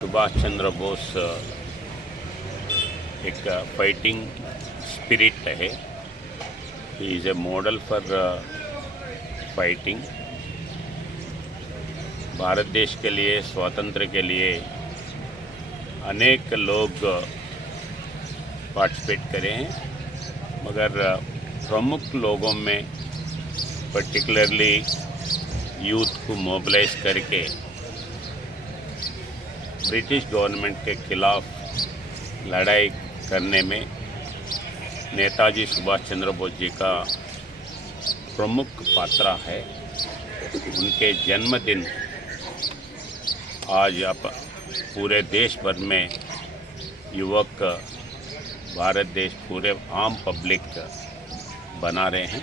सुभाष चंद्र बोस एक fighting spirit है. He is a model for fighting. Bharat देश के लिए, स्वातंत्र्य के लिए अनेक लोग पार्टिसिपेट करे हैं, मगर प्रमुख लोगों में पर्टिकुलरली यूथ को मोबिलाइज करके ब्रिटिश गवर्नमेंट के खिलाफ लड़ाई करने में नेताजी सुभाष चंद्र बोस जी का प्रमुख पात्र है. उनके जन्मदिन आज आप पूरे देश भर में युवक, भारत देश पूरे आम पब्लिक बना रहे हैं.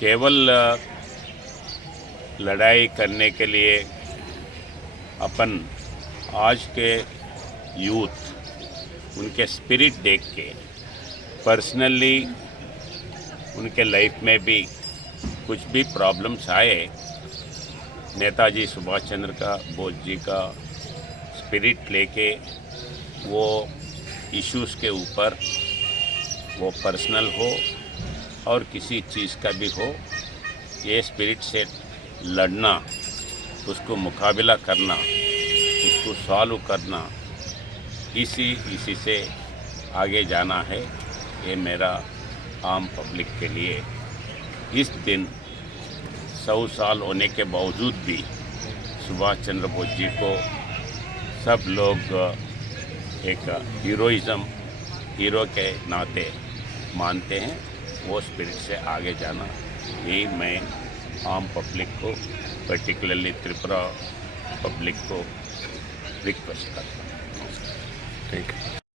केवल लड़ाई करने के लिए अपन आज के यूथ उनके स्पिरिट देख के पर्सनली उनके लाइफ में भी कुछ भी प्रॉब्लम्स आए, नेताजी सुभाष चंद्र का बोस जी का स्पिरिट लेके वो इश्यूज़ के ऊपर, वो पर्सनल हो और किसी चीज़ का भी हो, ये स्पिरिट से लड़ना, उसको मुकाबला करना, उसको सॉल्व करना, इसी से आगे जाना है. ये मेरा आम पब्लिक के लिए इस दिन 100 साल होने के बावजूद भी सुभाष चंद्र बोस जी को सब लोग एक हीरो के नाते मानते हैं. वो स्पिरिट से आगे जाना, यही मैं आम पब्लिक को, पर्टिकुलरली त्रिपुरा पब्लिक को रिक्वेस्ट करता हूँ. Thank you.